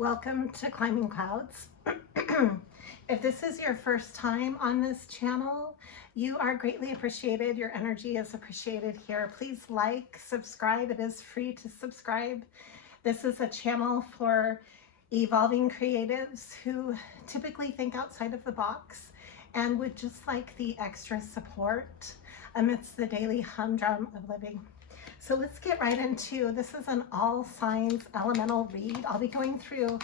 Welcome to Climbing Clouds. If this is your first time on this channel, you are greatly appreciated. Your energy is appreciated here. Please like, subscribe. It is free to subscribe. This is a channel for evolving creatives who typically think outside of the box and would just like the extra support amidst the daily humdrum of living. So let's get right into, this is an all signs elemental read. I'll be going through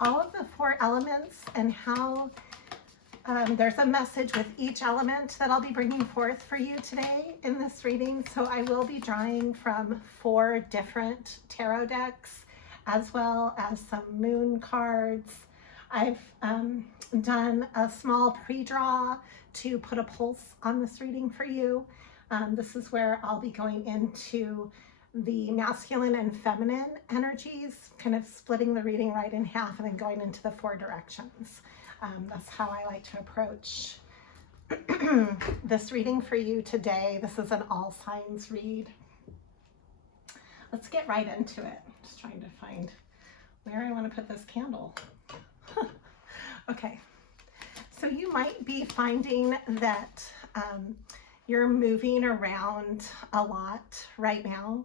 all of the 4 elements and how there's a message with each element that I'll be bringing forth for you today in this reading. So I will be drawing from 4 different tarot decks, as well as some moon cards. I've done a small pre-draw to put a pulse on this reading for you. This is where I'll be going into the masculine and feminine energies, kind of splitting the reading right in half and then going into the 4 directions. That's how I like to approach this reading for you today. This is an all signs read. Let's get right into it. Just trying to find where I want to put this candle. Okay, so you might be finding that you're moving around a lot right now,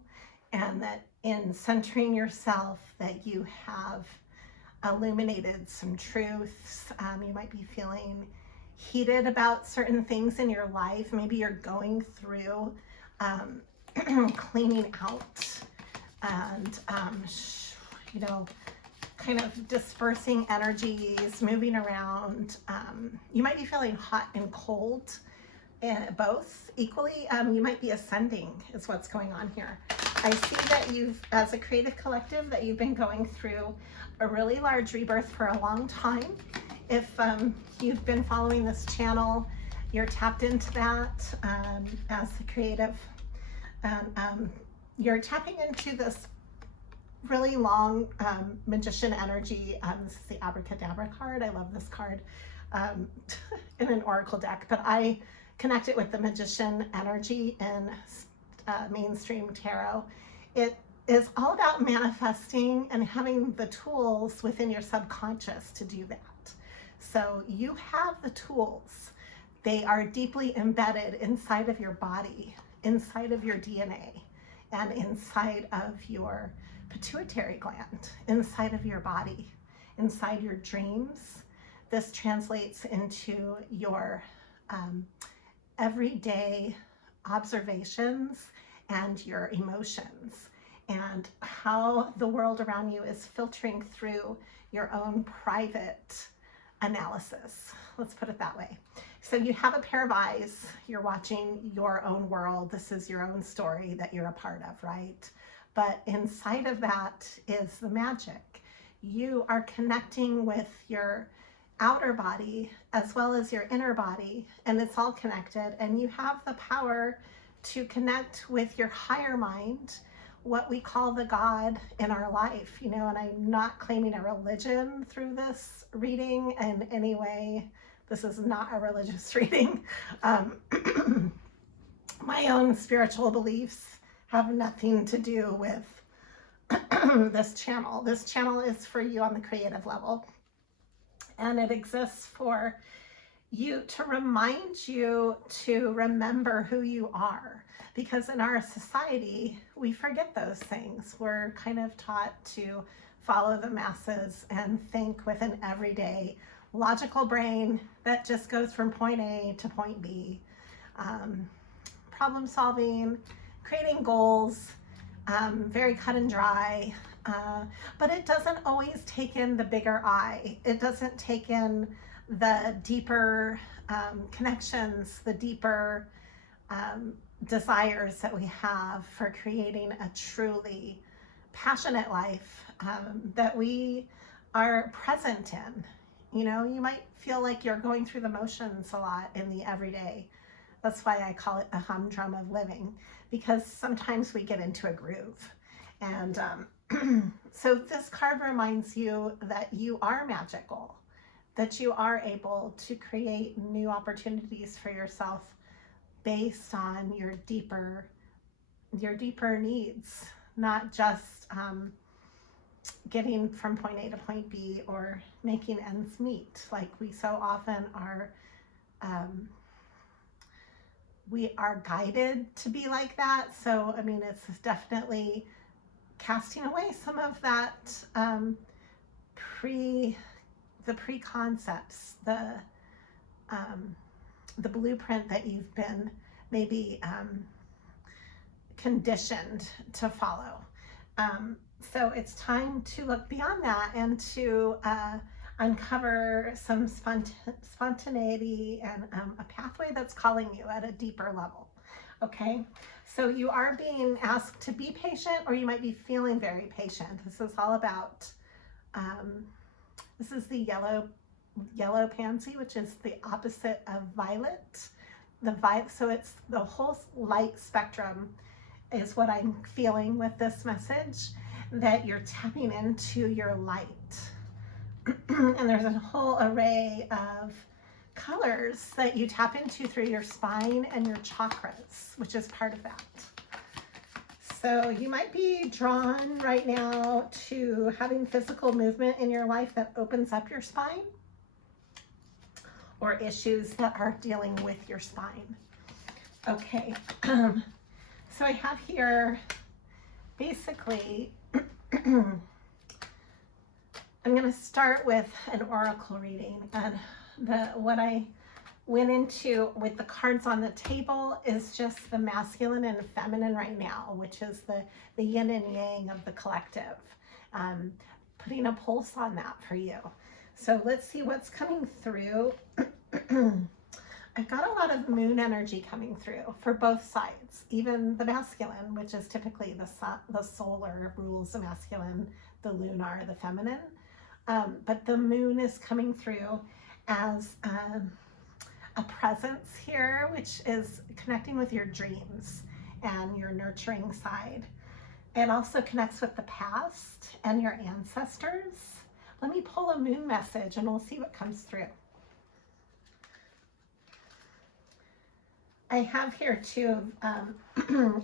and that in centering yourself that you have illuminated some truths. You might be feeling heated about certain things in your life. Maybe you're going through cleaning out and kind of dispersing energies, moving around. You might be feeling hot and cold, and both equally. You might be ascending is what's going on here. I see that you've, as a creative collective, that you've been going through a really large rebirth for a long time. If you've been following this channel, you're tapped into that as a creative. You're tapping into this really long magician energy. This is the Abracadabra card. I love this card in an oracle deck, but I connect it with the magician energy in mainstream tarot. It is all about manifesting and having the tools within your subconscious to do that. So you have the tools. They are deeply embedded inside of your body, inside of your DNA, and inside of your pituitary gland, inside of your body, inside your dreams. This translates into your everyday observations and your emotions, and how the world around you is filtering through your own private analysis. Let's put it that way. So you have a pair of eyes. You're watching your own world. This is your own story that you're a part of, right? But inside of that is the magic. You are connecting with your outer body as well as your inner body, and it's all connected, and you have the power to connect with your higher mind, what we call the God in our life, and I'm not claiming a religion through this reading in any way. This is not a religious reading. My own spiritual beliefs have nothing to do with this channel. This channel is for you on the creative level. And it exists for you to remind you to remember who you are. Because in our society, we forget those things. We're kind of taught to follow the masses and think with an everyday logical brain that just goes from point A to point B. Problem solving, creating goals, very cut and dry. But it doesn't always take in the bigger eye. It doesn't take in the deeper connections, the deeper desires that we have for creating a truly passionate life that we are present in. You might feel like you're going through the motions a lot in the everyday. That's why I call it a humdrum of living, because sometimes we get into a groove. And so this card reminds you that you are magical, that you are able to create new opportunities for yourself based on your deeper needs, not just getting from point A to point B, or making ends meet. Like we so often are, we are guided to be like that. So, I mean, it's definitely casting away some of that the preconcepts, the blueprint that you've been maybe conditioned to follow. So it's time to look beyond that and to uncover some spontaneity and a pathway that's calling you at a deeper level. Okay, so you are being asked to be patient, or you might be feeling very patient. This is all about, this is the yellow pansy, which is the opposite of violet. So it's the whole light spectrum is what I'm feeling with this message, that you're tapping into your light. And there's a whole array of colors that you tap into through your spine and your chakras, which is part of that. So you might be drawn right now to having physical movement in your life that opens up your spine, or issues that are dealing with your spine. Okay, so I have here basically, I'm going to start with an oracle reading, and what I went into with the cards on the table is just the masculine and feminine right now, which is the yin and yang of the collective. Putting a pulse on that for you. So let's see what's coming through. I've got a lot of moon energy coming through for both sides, even the masculine, which is typically the solar rules the masculine, the lunar, the feminine. But the moon is coming through as a presence here, which is connecting with your dreams and your nurturing side. It also connects with the past and your ancestors. Let me pull a moon message and we'll see what comes through. I have here too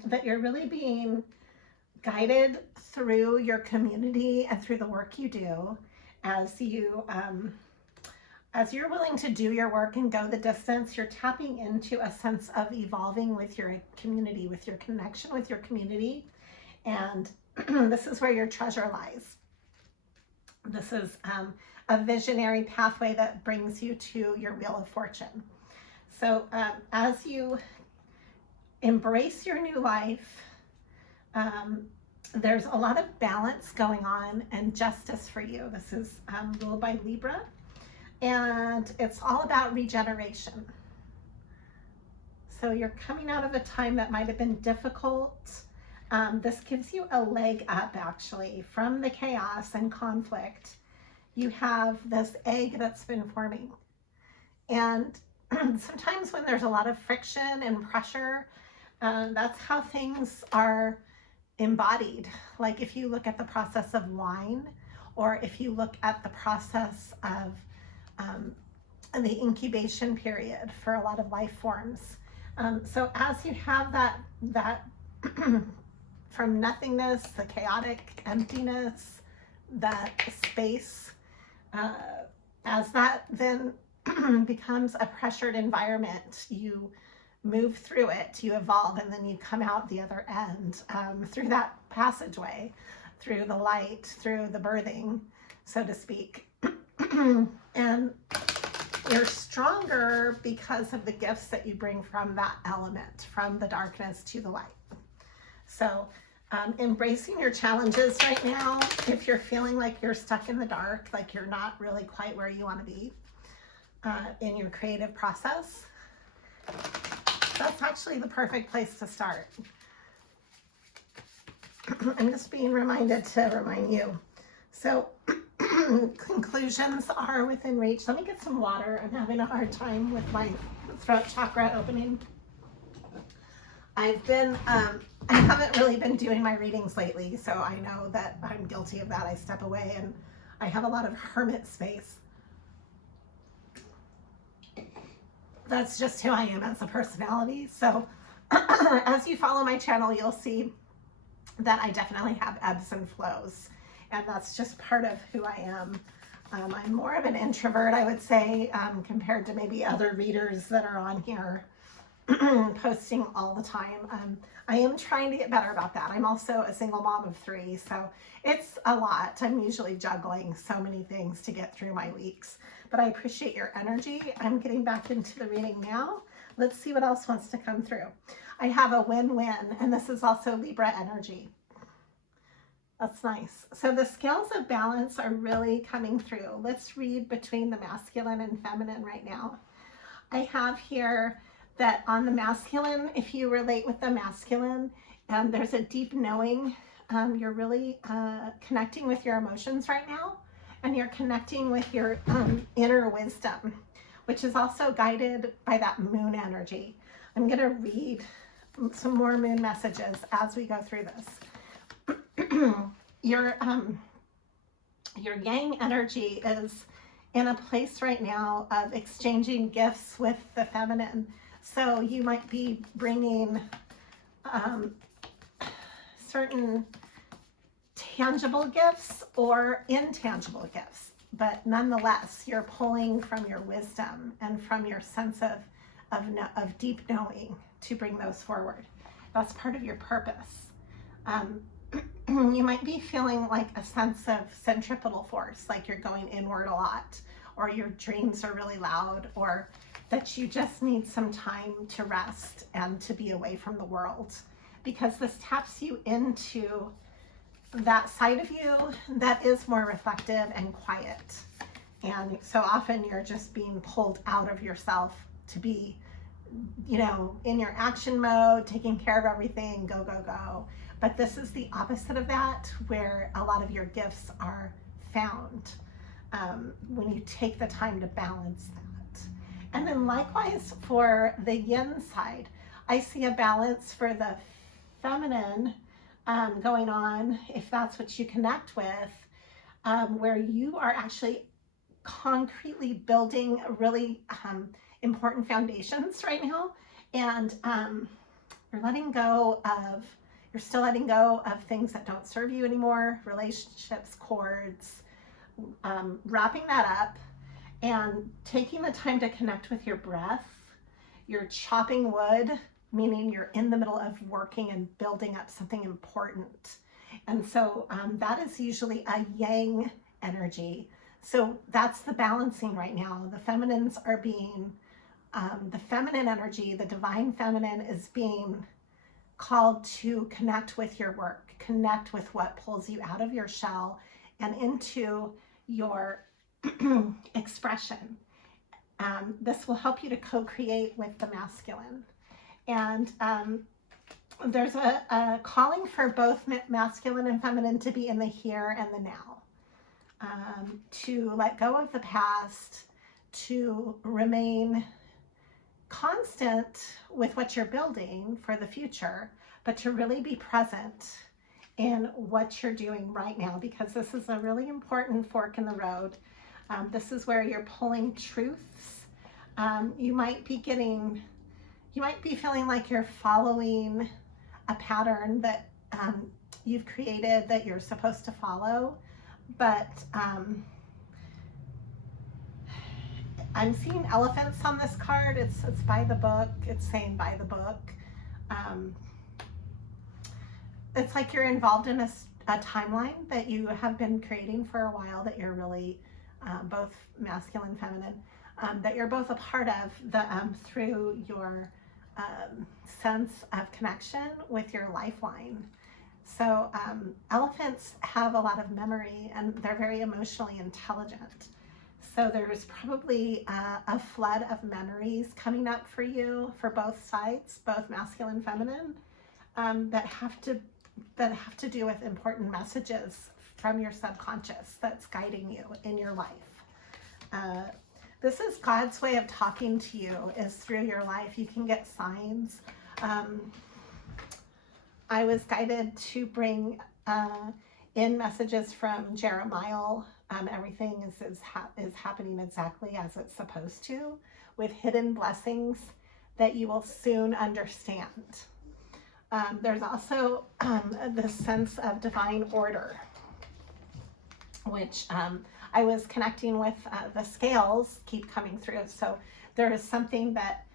that you're really being guided through your community and through the work you do, as you're willing to do your work and go the distance. You're tapping into a sense of evolving with your community, with your connection with your community, and this is where your treasure lies. This is a visionary pathway that brings you to your wheel of fortune. So as you embrace your new life, there's a lot of balance going on and justice for you. This is ruled by Libra, and it's all about regeneration. So you're coming out of a time that might have been difficult. This gives you a leg up, actually, from the chaos and conflict. You have this egg that's been forming. And sometimes when there's a lot of friction and pressure, that's how things are embodied. Like if you look at the process of wine, or if you look at the process of the incubation period for a lot of life forms. So as you have that from nothingness, the chaotic emptiness, that space, as that then becomes a pressured environment, you move through it, you evolve, and then you come out the other end through that passageway, through the light, through the birthing, so to speak. And you're stronger because of the gifts that you bring from that element, from the darkness to the light. So embracing your challenges right now, if you're feeling like you're stuck in the dark, like you're not really quite where you want to be in your creative process, that's actually the perfect place to start. I'm just being reminded to remind you. So conclusions are within reach. Let me get some water. I'm having a hard time with my throat chakra opening. I haven't really been doing my readings lately, so I know that I'm guilty of that. I step away and I have a lot of hermit space. That's just who I am as a personality. So as you follow my channel, you'll see that I definitely have ebbs and flows. and that's just part of who I am. I'm more of an introvert, I would say, compared to maybe other readers that are on here posting all the time. I am trying to get better about that. I'm also a single mom of 3, so it's a lot. I'm usually juggling so many things to get through my weeks, but I appreciate your energy. I'm getting back into the reading now. Let's see what else wants to come through. I have a win-win, and this is also Libra energy. That's nice. So the scales of balance are really coming through. Let's read between the masculine and feminine right now. I have here that on the masculine, if you relate with the masculine, there's a deep knowing. You're really connecting with your emotions right now, and you're connecting with your inner wisdom, which is also guided by that moon energy. I'm going to read some more moon messages as we go through this. Your yang energy is in a place right now of exchanging gifts with the feminine. So you might be bringing certain tangible gifts or intangible gifts, but nonetheless, you're pulling from your wisdom and from your sense of deep knowing to bring those forward. That's part of your purpose. You might be feeling like a sense of centripetal force, like you're going inward a lot, or your dreams are really loud, or that you just need some time to rest and to be away from the world, because this taps you into that side of you that is more reflective and quiet. And so often you're just being pulled out of yourself to be, you know, in your action mode, taking care of everything, go, go, go. But this is the opposite of that, where a lot of your gifts are found when you take the time to balance that. And then likewise for the yin side, I see a balance for the feminine going on, if that's what you connect with, where you are actually concretely building really important foundations right now. And you're still letting go of things that don't serve you anymore, relationships, cords, wrapping that up and taking the time to connect with your breath. You're chopping wood, meaning you're in the middle of working and building up something important. And so that is usually a yang energy. So that's the balancing right now. The feminines are being, the feminine energy, the divine feminine is being called to connect with your work, connect with what pulls you out of your shell and into your expression. This will help you to co-create with the masculine. And there's a calling for both masculine and feminine to be in the here and the now, to let go of the past, to remain constant with what you're building for the future, but to really be present in what you're doing right now, because this is a really important fork in the road. This is where you're pulling truths. You might be feeling like you're following a pattern that you've created that you're supposed to follow, but I'm seeing elephants on this card. It's by the book. It's saying by the book. It's like you're involved in a timeline that you have been creating for a while, that you're really both masculine, feminine, that you're both a part of through your sense of connection with your lifeline. So elephants have a lot of memory and they're very emotionally intelligent. So there's probably a flood of memories coming up for you for both sides, both masculine and feminine, that have to do with important messages from your subconscious that's guiding you in your life. This is God's way of talking to you, is through your life. You can get signs. I was guided to bring in messages from Jeremiah. Everything is happening exactly as it's supposed to, with hidden blessings that you will soon understand. There's also this sense of divine order. which I was connecting with the scales keep coming through. So there is something that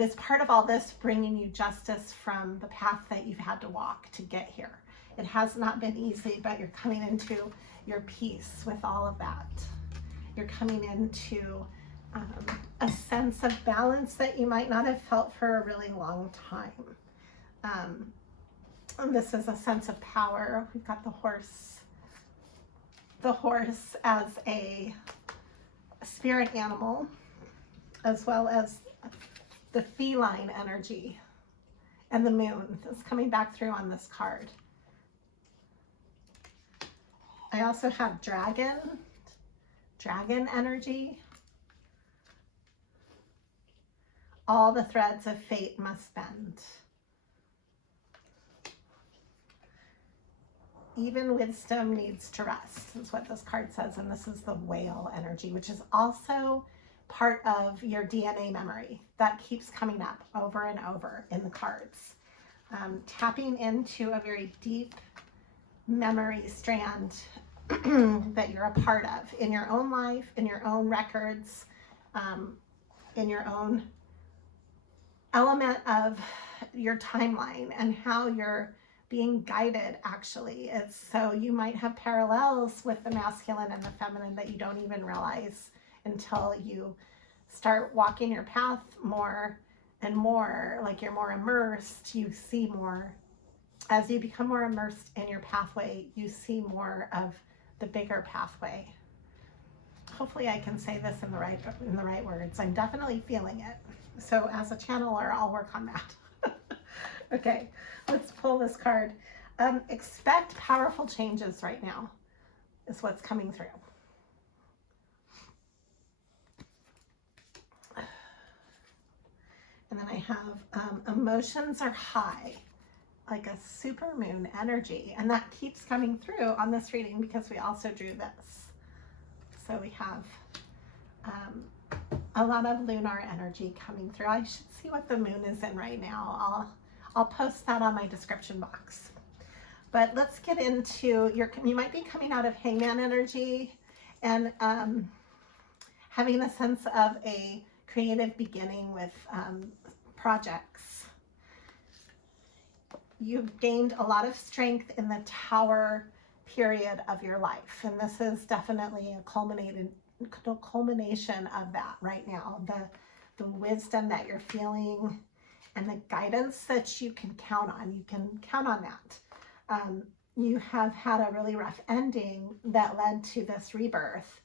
is part of all this, bringing you justice from the path that you've had to walk to get here. It has not been easy, but you're coming into your peace with all of that. You're coming into a sense of balance that you might not have felt for a really long time. And this is a sense of power. We've got the horse as a spirit animal, as well as the feline energy, and the moon is coming back through on this card. I also have dragon energy. All the threads of fate must bend. Even wisdom needs to rest, is what this card says. And this is the whale energy, which is also part of your DNA memory that keeps coming up over and over in the cards. Tapping into a very deep memory strand that you're a part of in your own life, in your own records, in your own element of your timeline, and how you're being guided actually is. So you might have parallels with the masculine and the feminine that you don't even realize until you start walking your path more and more, like you're more immersed, you see more. As you become more immersed in your pathway, you see more of the bigger pathway. Hopefully I can say this in the right words. I'm definitely feeling it. So as a channeler, I'll work on that. Okay, let's pull this card. Expect powerful changes right now is what's coming through. And then I have emotions are high, like a super moon energy. And that keeps coming through on this reading because we also drew this. So we have a lot of lunar energy coming through. I should see what the moon is in right now. I'll post that on my description box. But let's get into you might be coming out of hangman energy and having a sense of a creative beginning with projects. You've gained a lot of strength in the tower period of your life. And this is definitely a culmination of that right now. The wisdom that you're feeling and the guidance that you can count on. You can count on that. You have had a really rough ending that led to this rebirth.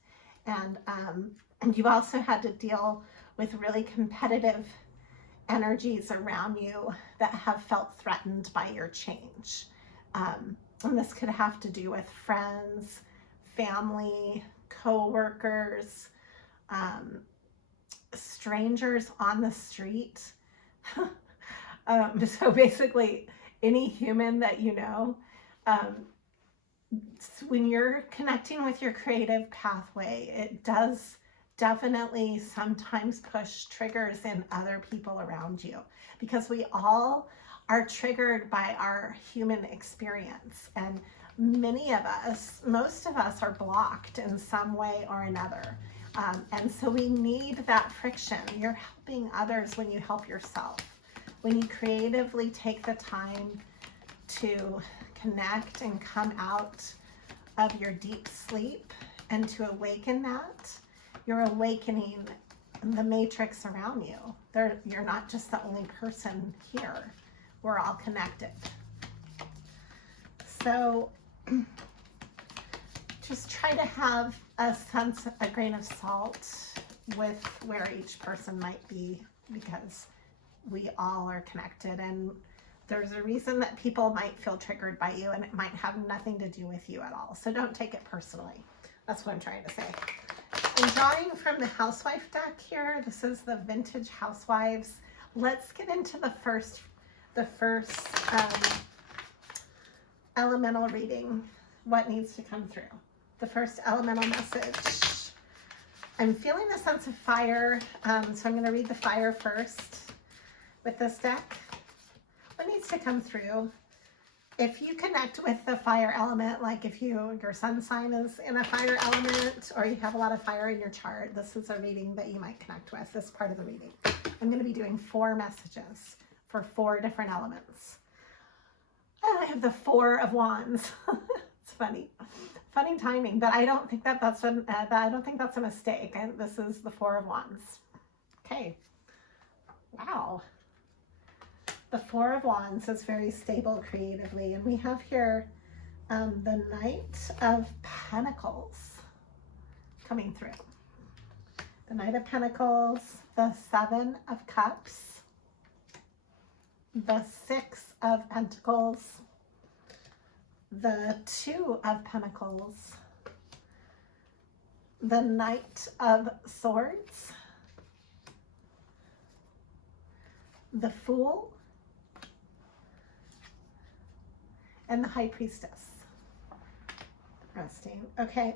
And you've also had to deal with really competitive energies around you that have felt threatened by your change. And this could have to do with friends, family, co-workers, strangers on the street. So basically any human that you know. When you're connecting with your creative pathway, it does definitely sometimes push triggers in other people around you, because we all are triggered by our human experience. And many of us, most of us, are blocked in some way or another. And so we need that friction. You're helping others when you help yourself. When you creatively take the time to connect and come out of your deep sleep and to awaken that, you're awakening the matrix around you. You're not just the only person here. We're all connected. So just try to have a grain of salt with where each person might be, because we all are connected, and there's a reason that people might feel triggered by you, and it might have nothing to do with you at all. So don't take it personally. That's what I'm trying to say. I'm drawing from the Housewife deck here. This is the Vintage Housewives. Let's get into the first elemental reading. What needs to come through? The first elemental message. I'm feeling a sense of fire, so I'm going to read the fire first with this deck. What needs to come through? If you connect with the fire element, like if your sun sign is in a fire element or you have a lot of fire in your chart, this is a reading that you might connect with, this part of the reading. I'm going to be doing 4 messages for 4 different elements. And I have the 4 of Wands. It's funny timing, but I don't think that's a mistake. This is the 4 of Wands. Okay. Wow. The 4 of Wands is very stable creatively, and we have here the Knight of Pentacles coming through. The Knight of Pentacles, the 7 of Cups, the 6 of Pentacles, the 2 of Pentacles, the Knight of Swords, the Fool, and the High Priestess. Resting. Okay.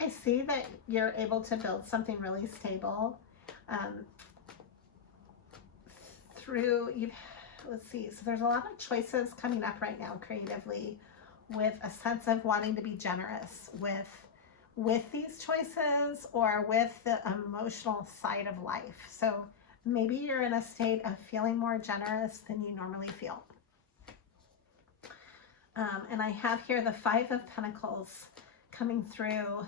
I see that you're able to build something really stable let's see, so there's a lot of choices coming up right now creatively, with a sense of wanting to be generous with these choices or with the emotional side of life. So maybe you're in a state of feeling more generous than you normally feel. And I have here the 5 of Pentacles coming through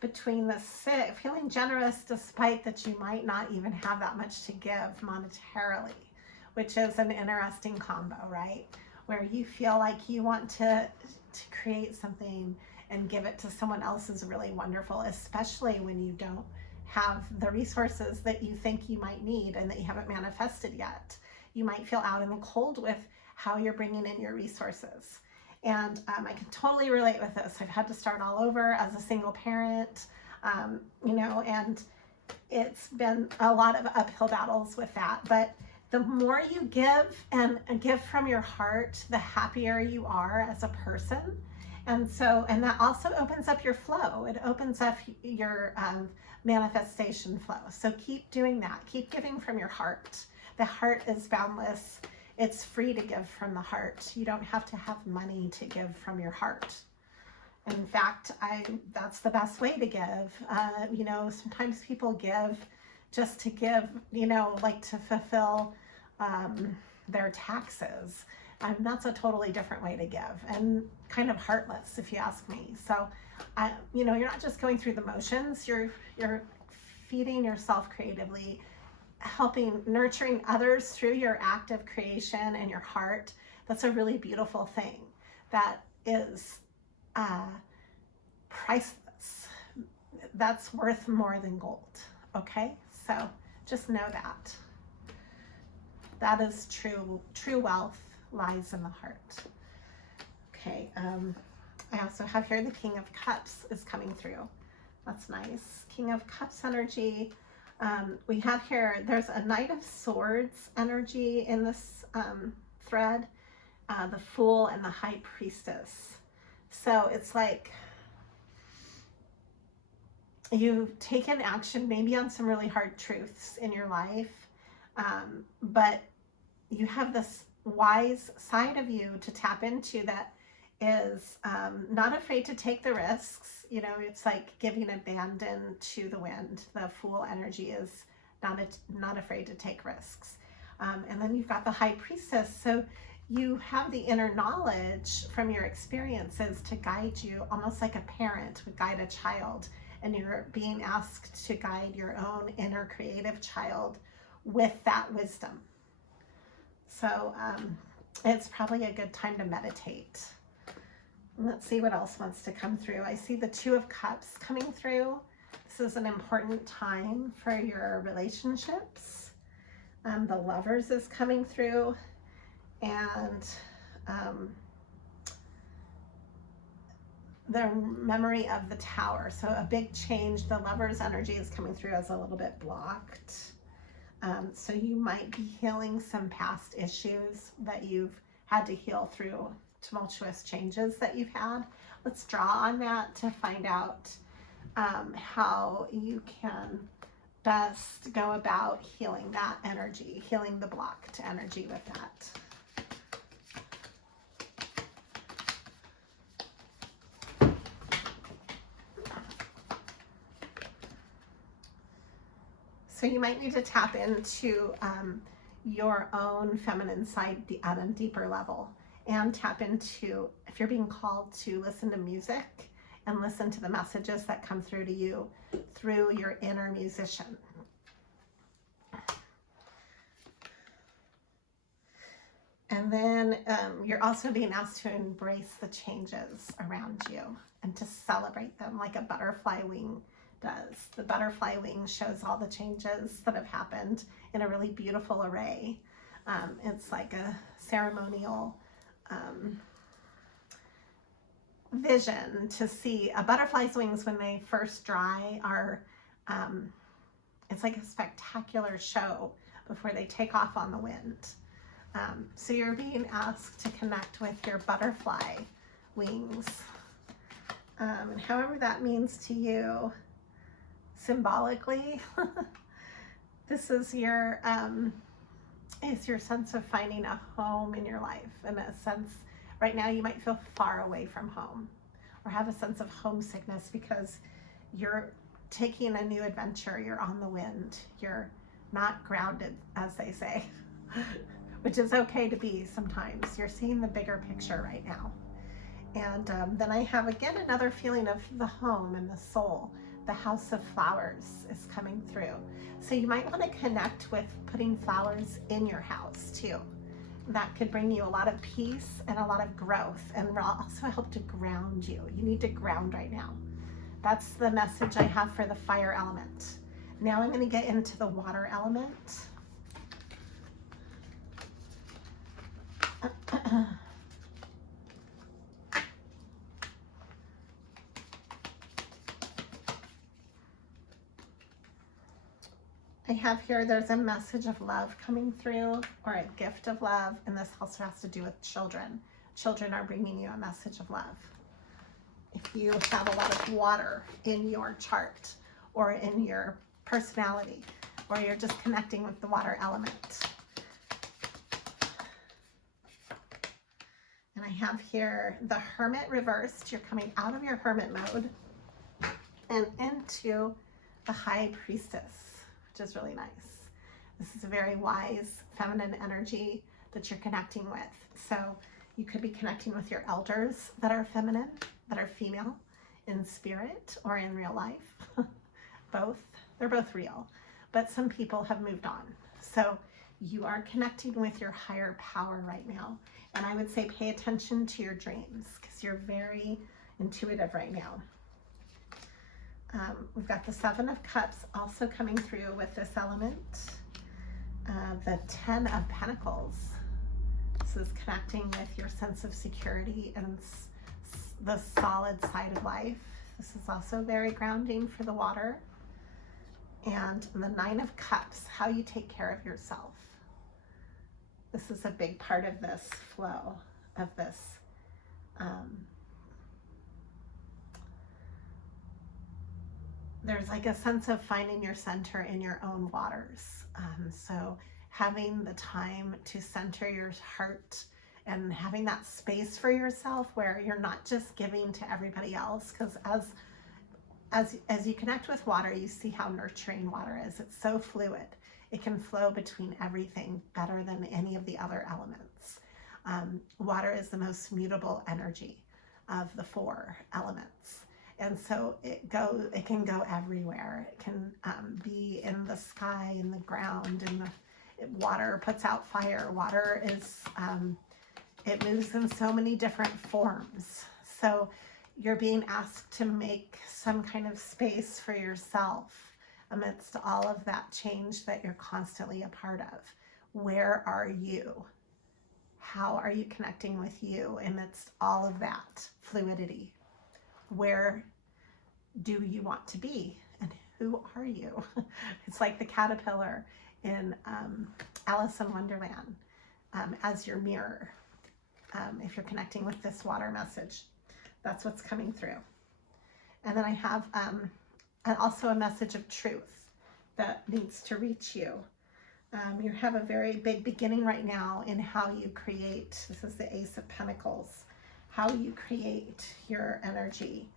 between the 6, feeling generous despite that you might not even have that much to give monetarily, which is an interesting combo, right? Where you feel like you want to create something and give it to someone else is really wonderful, especially when you don't have the resources that you think you might need and that you haven't manifested yet. You might feel out in the cold with how you're bringing in your resources. And I can totally relate with this. I've had to start all over as a single parent, you know, and it's been a lot of uphill battles with that. But the more you give and give from your heart, the happier you are as a person. And that also opens up your flow. It opens up your manifestation flow. So keep doing that. Keep giving from your heart. The heart is boundless. It's free to give from the heart. You don't have to have money to give from your heart. In fact, that's the best way to give. You know, sometimes people give just to give, you know, like to fulfill their taxes. That's a totally different way to give, and kind of heartless, if you ask me. So, you know, you're not just going through the motions. You're feeding yourself creatively, nurturing others through your act of creation and your heart. That's a really beautiful thing. That is priceless. That's worth more than gold. Okay, so just know that. That is true wealth lies in the heart. Okay, I also have here the King of Cups is coming through. That's nice. King of Cups energy. We have here, there's a Knight of Swords energy in this thread, the Fool and the High Priestess. So it's like you've taken action maybe on some really hard truths in your life, but you have this wise side of you to tap into that is not afraid to take the risks. You know, it's like giving abandon to the wind. The Fool energy is not afraid to take risks. And then you've got the High Priestess. So you have the inner knowledge from your experiences to guide you, almost like a parent would guide a child. And you're being asked to guide your own inner creative child with that wisdom. So it's probably a good time to meditate. Let's see what else wants to come through. I see the 2 of Cups coming through. This is an important time for your relationships. The Lovers is coming through, and the memory of the Tower. So a big change. The Lovers energy is coming through as a little bit blocked. So you might be healing some past issues that you've had to heal through tumultuous changes that you've had. Let's draw on that to find out how you can best go about healing that energy, healing the blocked energy with that. So you might need to tap into your own feminine side at a deeper level, and tap into, if you're being called to listen to music and listen to the messages that come through to you through your inner musician. And then you're also being asked to embrace the changes around you and to celebrate them like a butterfly wing does. The butterfly wing shows all the changes that have happened in a really beautiful array. It's like a ceremonial vision to see. A butterfly's wings, when they first dry, are it's like a spectacular show before they take off on the wind. So you're being asked to connect with your butterfly wings, and however that means to you symbolically. This is your sense of finding a home in your life. In a sense, right now you might feel far away from home or have a sense of homesickness because you're taking a new adventure. You're on the wind. You're not grounded, as they say, which is okay to be sometimes. You're seeing the bigger picture right now. And then I have, again, another feeling of the home and the soul. The house of flowers is coming through. So you might want to connect with putting flowers in your house too. That could bring you a lot of peace and a lot of growth, and will also help to ground you. You need to ground right now. That's the message I have for the fire element. Now I'm going to get into the water element. I have here, there's a message of love coming through, or a gift of love, and this also has to do with children. Children are bringing you a message of love. If you have a lot of water in your chart or in your personality, or you're just connecting with the water element. And I have here the Hermit reversed. You're coming out of your Hermit mode and into the High Priestess, which is really nice. This is a very wise feminine energy that you're connecting with. So you could be connecting with your elders that are feminine, that are female in spirit or in real life. Both. They're both real. But some people have moved on. So you are connecting with your higher power right now. And I would say pay attention to your dreams because you're very intuitive right now. We've got the Seven of Cups also coming through with this element. The Ten of Pentacles. This is connecting with your sense of security and the solid side of life. This is also very grounding for the water. And the Nine of Cups, how you take care of yourself. This is a big part of this flow, of this there's like a sense of finding your center in your own waters. So having the time to center your heart and having that space for yourself where you're not just giving to everybody else, because as you connect with water, you see how nurturing water is. It's so fluid. It can flow between everything better than any of the other elements. Water is the most mutable energy of the four elements. And so it can go everywhere. It can be in the sky, in the ground, water puts out fire. Water is, it moves in so many different forms. So you're being asked to make some kind of space for yourself amidst all of that change that you're constantly a part of. Where are you? How are you connecting with you amidst all of that fluidity? Where do you want to be? And who are you? It's like the caterpillar in Alice in Wonderland, as your mirror. If you're connecting with this water message, that's what's coming through. And then I have also a message of truth. that needs to reach you. You have a very big beginning right now in how you create. This is the Ace of Pentacles. How you create your energy,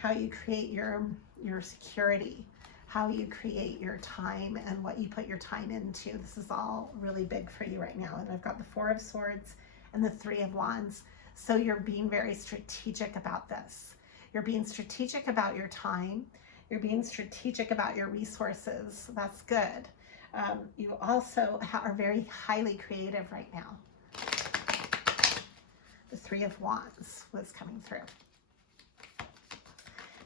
how you create your security, how you create your time and what you put your time into. This is all really big for you right now. And I've got the Four of Swords and the Three of Wands. So you're being very strategic about this. You're being strategic about your time. You're being strategic about your resources. That's good. You also are very highly creative right now. The Three of Wands was coming through.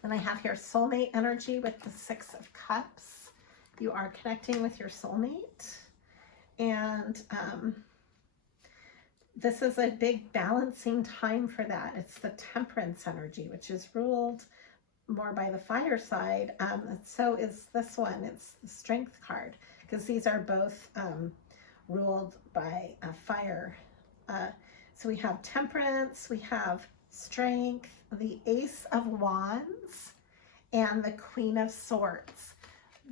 Then I have here soulmate energy with the Six of Cups. You are connecting with your soulmate. And this is a big balancing time for that. It's the Temperance energy, which is ruled more by the fire side. So is this one. It's the Strength card, because these are both ruled by fire. So we have Temperance, we have Strength, the Ace of Wands, and the Queen of Swords.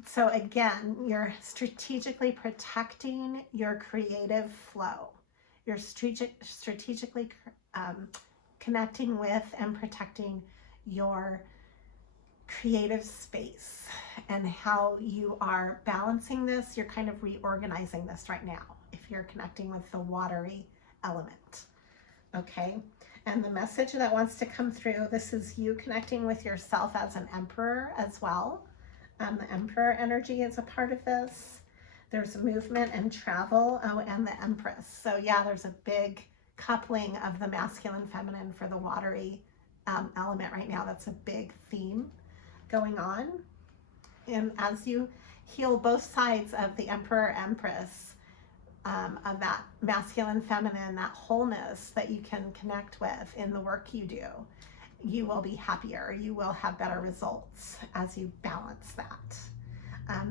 So again, you're strategically protecting your creative flow. You're strategically connecting with and protecting your creative space, and how you are balancing this. You're kind of reorganizing this right now if you're connecting with the watery element. Okay, and the message that wants to come through, this is you connecting with yourself as an emperor as well. The Emperor energy is a part of this. There's movement and travel. Oh, and the Empress. So yeah, there's a big coupling of the masculine feminine for the watery element right now. That's a big theme going on. And as you heal both sides of the Emperor Empress, of that masculine feminine, that wholeness that you can connect with in the work you do, you will be happier. You will have better results as you balance that.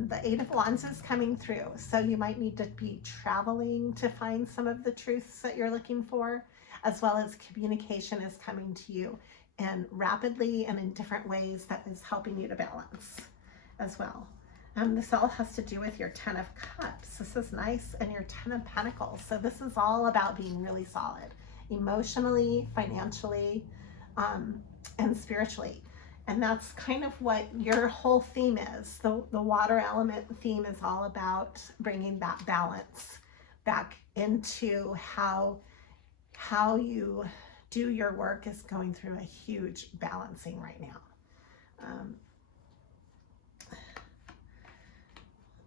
The Eight of Wands is coming through, so you might need to be traveling to find some of the truths that you're looking for, as well as communication is coming to you and rapidly and in different ways that is helping you to balance as well. This all has to do with your Ten of Cups. This is nice, and your Ten of Pentacles. So this is all about being really solid, emotionally, financially, and spiritually. And that's kind of what your whole theme is. The water element theme is all about bringing that balance back into how you do your work is going through a huge balancing right now.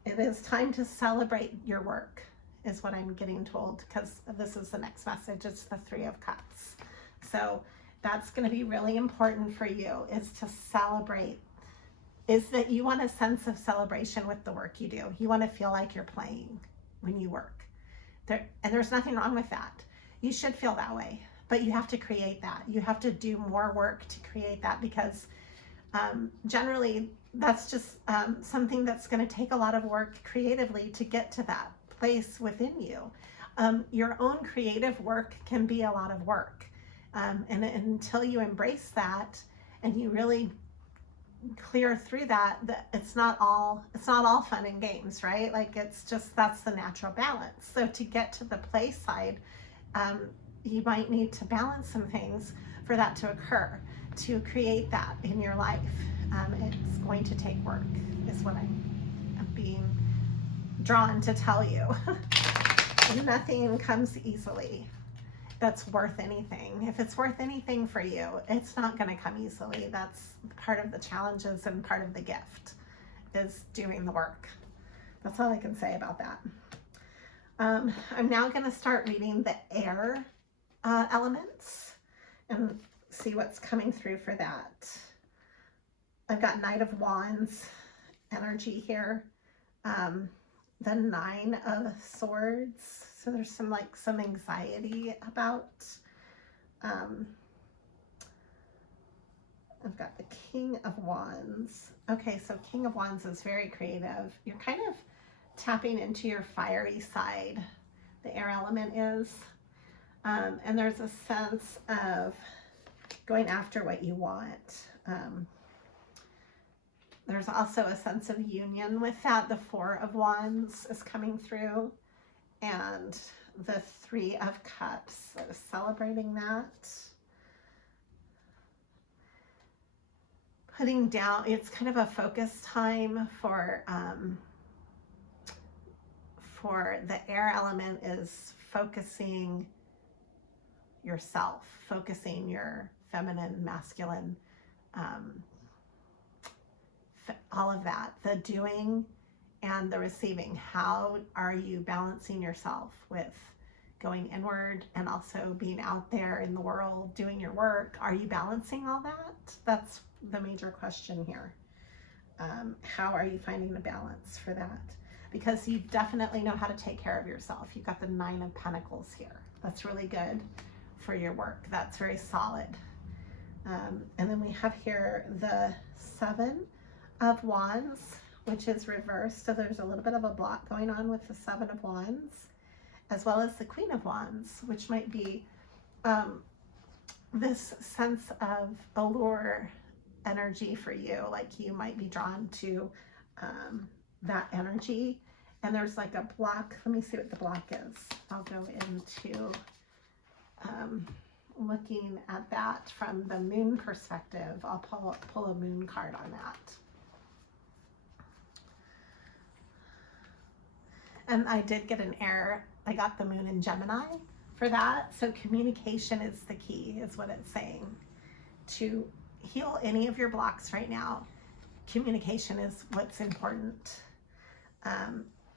It is time to celebrate your work, is what I'm getting told, because this is the next message. It's the Three of Cups. So that's going to be really important for you, is to celebrate, is that you want a sense of celebration with the work you do. You want to feel like you're playing when you work. And there's nothing wrong with that. You should feel that way, but you have to create that. You have to do more work to create that, because generally that's just something that's going to take a lot of work creatively to get to that place within you. Your own creative work can be a lot of work. And until you embrace that and you really clear through that, it's not all fun and games, right? Like, it's just, that's the natural balance. So to get to the play side, you might need to balance some things for that to occur, to create that in your life. It's going to take work, is what I'm being drawn to tell you. And nothing comes easily that's worth anything. If it's worth anything for you, it's not going to come easily. That's part of the challenges and part of the gift, is doing the work. That's all I can say about that. I'm now going to start reading the air elements and see what's coming through for that. I've got Knight of Wands energy here. The Nine of Swords. So there's some anxiety about. I've got the King of Wands. Okay, so King of Wands is very creative. You're kind of tapping into your fiery side. The air element is. And there's a sense of going after what you want. There's also a sense of union with that. The Four of Wands is coming through, and the Three of Cups. So celebrating that. Putting down, it's kind of a focus time for the air element is focusing yourself, focusing your feminine, masculine, all of that, the doing and the receiving. How are you balancing yourself with going inward and also being out there in the world, doing your work? Are you balancing all that? That's the major question here. How are you finding the balance for that? Because you definitely know how to take care of yourself. You've got the Nine of Pentacles here. That's really good for your work. That's very solid. And then we have here the Seven of Wands, which is reversed. So there's a little bit of a block going on with the Seven of Wands, as well as the Queen of Wands, which might be this sense of allure energy for you. Like you might be drawn to that energy. And there's like a block. Let me see what the block is. I'll go into looking at that from the moon perspective. I'll pull a moon card on that. And I did get an error. I got the moon in Gemini for that. So communication is the key, is what it's saying. To heal any of your blocks right now, communication is what's important.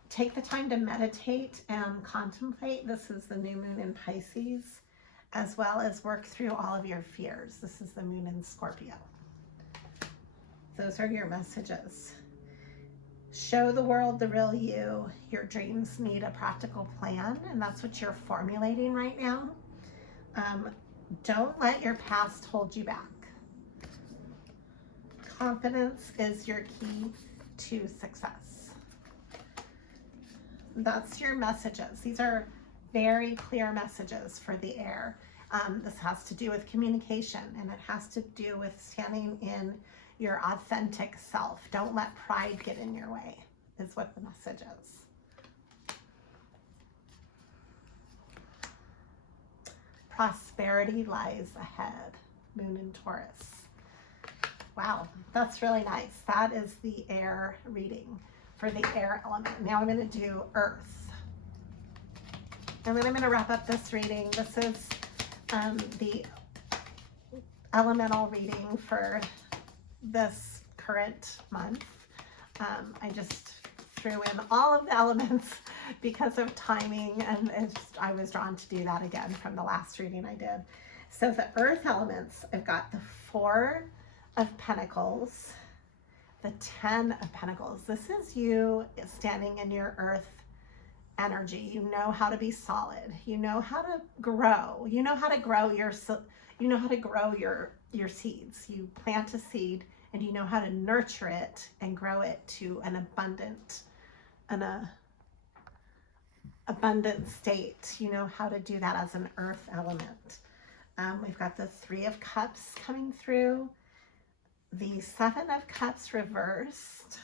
Take the time to meditate and contemplate. This is the new moon in Pisces, as well as work through all of your fears. This is the moon in Scorpio. Those are your messages. Show the world the real you. Your dreams need a practical plan, and that's what you're formulating right now. Don't let your past hold you back. Confidence is your key to success. That's your messages. These are very clear messages for the air. This has to do with communication, and it has to do with standing in your authentic self. Don't let pride get in your way, is what the message is. Prosperity lies ahead. Moon in Taurus. Wow, that's really nice. That is the air reading for the air element. Now I'm going to do earth. And then I'm going to wrap up this reading. This is the elemental reading for this current month. I just threw in all of the elements because of timing, and I was drawn to do that again from the last reading I did. So the earth elements, I've got the Four of Pentacles, the 10 of Pentacles. This is you standing in your earth energy. You know how to be solid. You know how to grow. You know how to grow your seeds. You plant a seed and you know how to nurture it and grow it to an abundant state. You know how to do that as an earth element. We've got the Three of Cups coming through. The Seven of Cups reversed.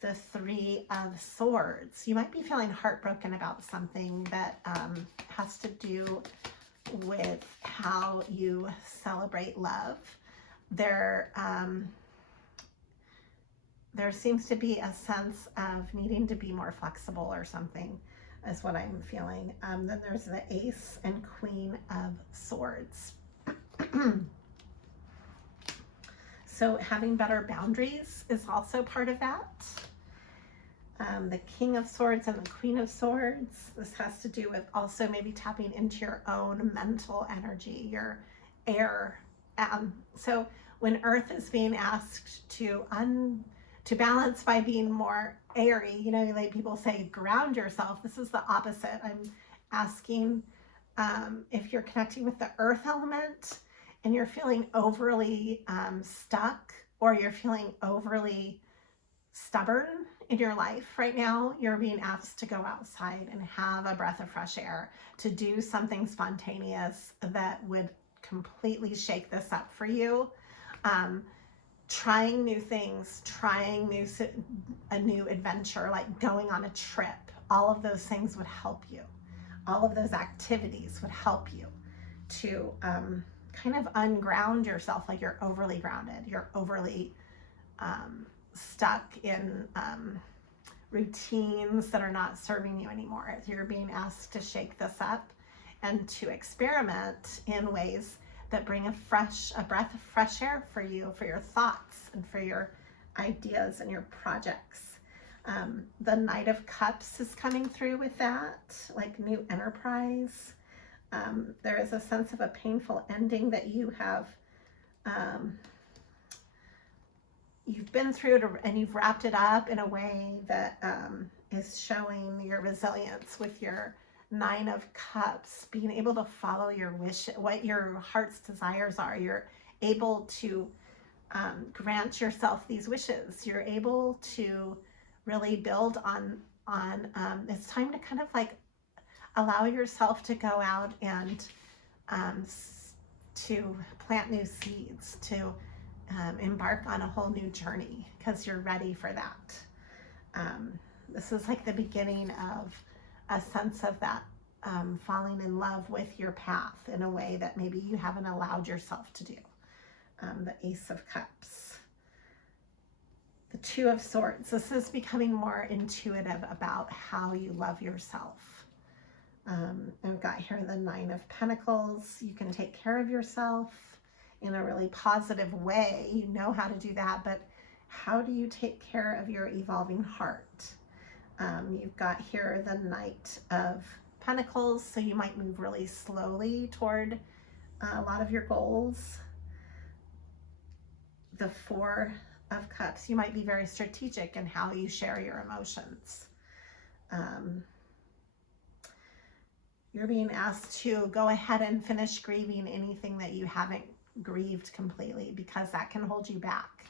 The Three of Swords. You might be feeling heartbroken about something that has to do with how you celebrate love. There seems to be a sense of needing to be more flexible or something, is what I'm feeling. Then there's the Ace and Queen of Swords. So having better boundaries is also part of that. The King of Swords and the Queen of Swords. This has to do with also maybe tapping into your own mental energy, your air. So when Earth is being asked to balance by being more airy, you know, like people say, ground yourself. This is the opposite. I'm asking if you're connecting with the earth element and you're feeling overly stuck, or you're feeling overly stubborn in your life right now, you're being asked to go outside and have a breath of fresh air, to do something spontaneous that would completely shake this up for you. trying new things, trying a new adventure, like going on a trip. All of those things would help you. All of those activities would help you to kind of unground yourself, like you're overly grounded. You're overly stuck in routines that are not serving you anymore. You're being asked to shake this up and to experiment in ways that bring a breath of fresh air for you, for your thoughts and for your ideas and your projects. The Knight of Cups is coming through with that, like new enterprise. There is a sense of a painful ending that you have, you've been through it and you've wrapped it up in a way that is showing your resilience with your Nine of Cups, being able to follow your wish, what your heart's desires are. You're able to grant yourself these wishes. You're able to really build on it's time to kind of like allow yourself to go out and to plant new seeds, to embark on a whole new journey, because you're ready for that. This is like the beginning of a sense of that falling in love with your path in a way that maybe you haven't allowed yourself to do. The Ace of Cups. The Two of Swords. This is becoming more intuitive about how you love yourself. I've got here the Nine of Pentacles. You can take care of yourself in a really positive way. You know how to do that, but how do you take care of your evolving heart? You've got here the Knight of Pentacles, so you might move really slowly toward a lot of your goals. The Four of Cups, you might be very strategic in how you share your emotions. You're being asked to go ahead and finish grieving anything that you haven't grieved completely, because that can hold you back.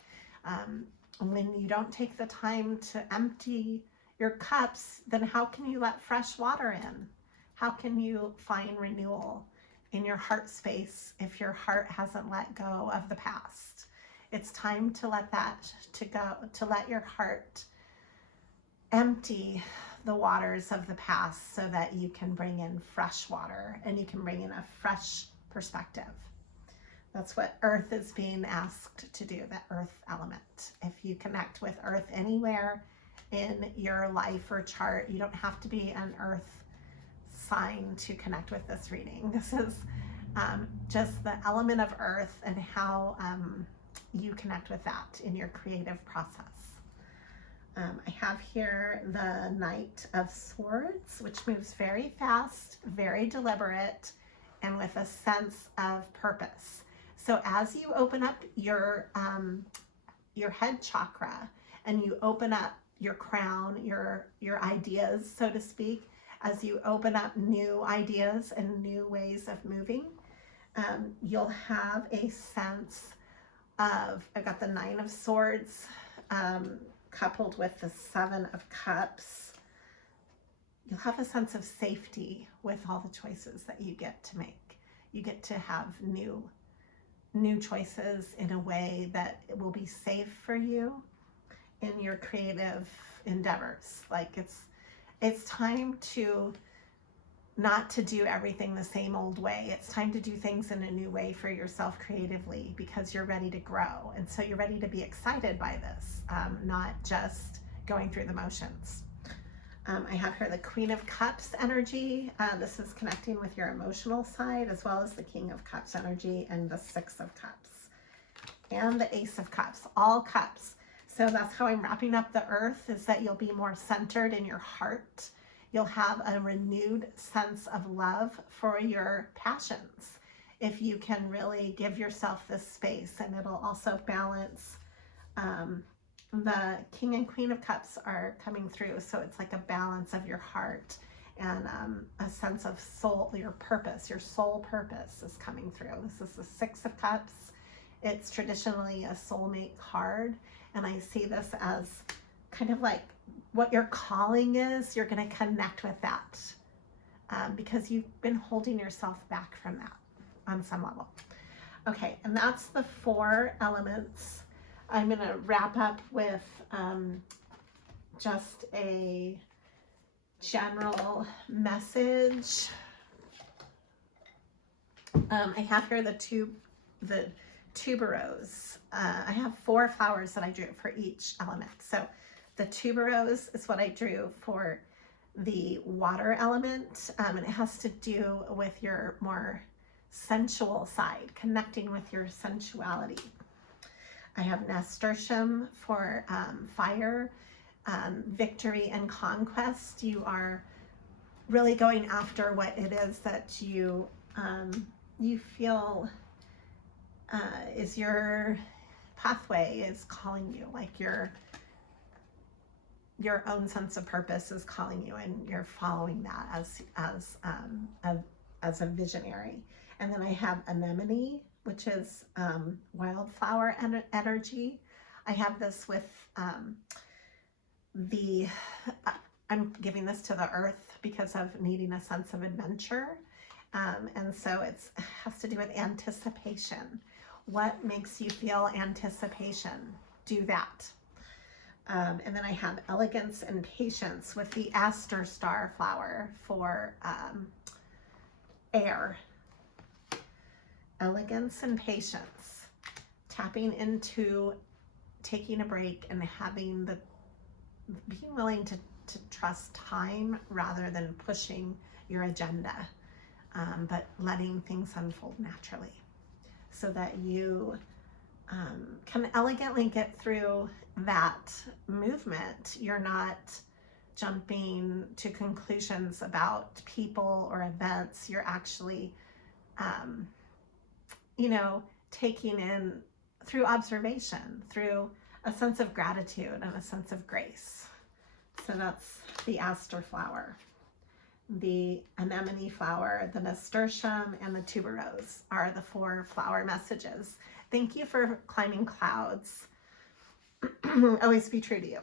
When you don't take the time to empty your cups, then how can you let fresh water in? How can you find renewal in your heart space if your heart hasn't let go of the past? It's time to let that go, to let your heart empty the waters of the past so that you can bring in fresh water and you can bring in a fresh perspective. That's what Earth is being asked to do, the Earth element. If you connect with Earth anywhere in your life or chart, you don't have to be an Earth sign to connect with this reading. This is just the element of Earth and how you connect with that in your creative process. I have here the Knight of Swords, which moves very fast, very deliberate, and with a sense of purpose. So as you open up your head chakra and you open up your crown, your ideas, so to speak, as you open up new ideas and new ways of moving, you'll have a sense of, I've got the Nine of Swords coupled with the Seven of Cups. You'll have a sense of safety with all the choices that you get to make. You get to have new choices in a way that it will be safe for you in your creative endeavors. Like it's time to not to do everything the same old way. It's time to do things in a new way for yourself creatively, because you're ready to grow. And so you're ready to be excited by this, not just going through the motions. I have here the Queen of Cups energy. This is connecting with your emotional side, as well as the King of Cups energy and the Six of Cups and the Ace of Cups, all cups. So that's how I'm wrapping up the Earth, is that you'll be more centered in your heart. You'll have a renewed sense of love for your passions if you can really give yourself this space. And it'll also balance, the King and Queen of Cups are coming through. So it's like a balance of your heart and a sense of soul, your purpose, your soul purpose is coming through. This is the Six of Cups. It's traditionally a soulmate card. And I see this as kind of like what your calling is. You're going to connect with that because you've been holding yourself back from that on some level. Okay, and that's the four elements I'm going to wrap up with just a general message. I have here the tuberose. I have 4 flowers that I drew for each element. So the tuberose is what I drew for the water element, and it has to do with your more sensual side, connecting with your sensuality. I have nasturtium for fire, victory and conquest. You are really going after what it is that you feel is your pathway, is calling you, like your own sense of purpose is calling you, and you're following that as a visionary. And then I have anemone, which is wildflower energy. I have this with I'm giving this to the earth because of needing a sense of adventure. And so it has to do with anticipation. What makes you feel anticipation? Do that. And then I have elegance and patience with the aster star flower for air. Elegance and patience. Tapping into taking a break and being willing to trust time rather than pushing your agenda, but letting things unfold naturally so that you can elegantly get through that movement. You're not jumping to conclusions about people or events. You're actually, taking in through observation, through a sense of gratitude and a sense of grace. So that's the aster flower. The anemone flower, the nasturtium, and the tuberose are the 4 flower messages. Thank you for climbing clouds. Always be true to you.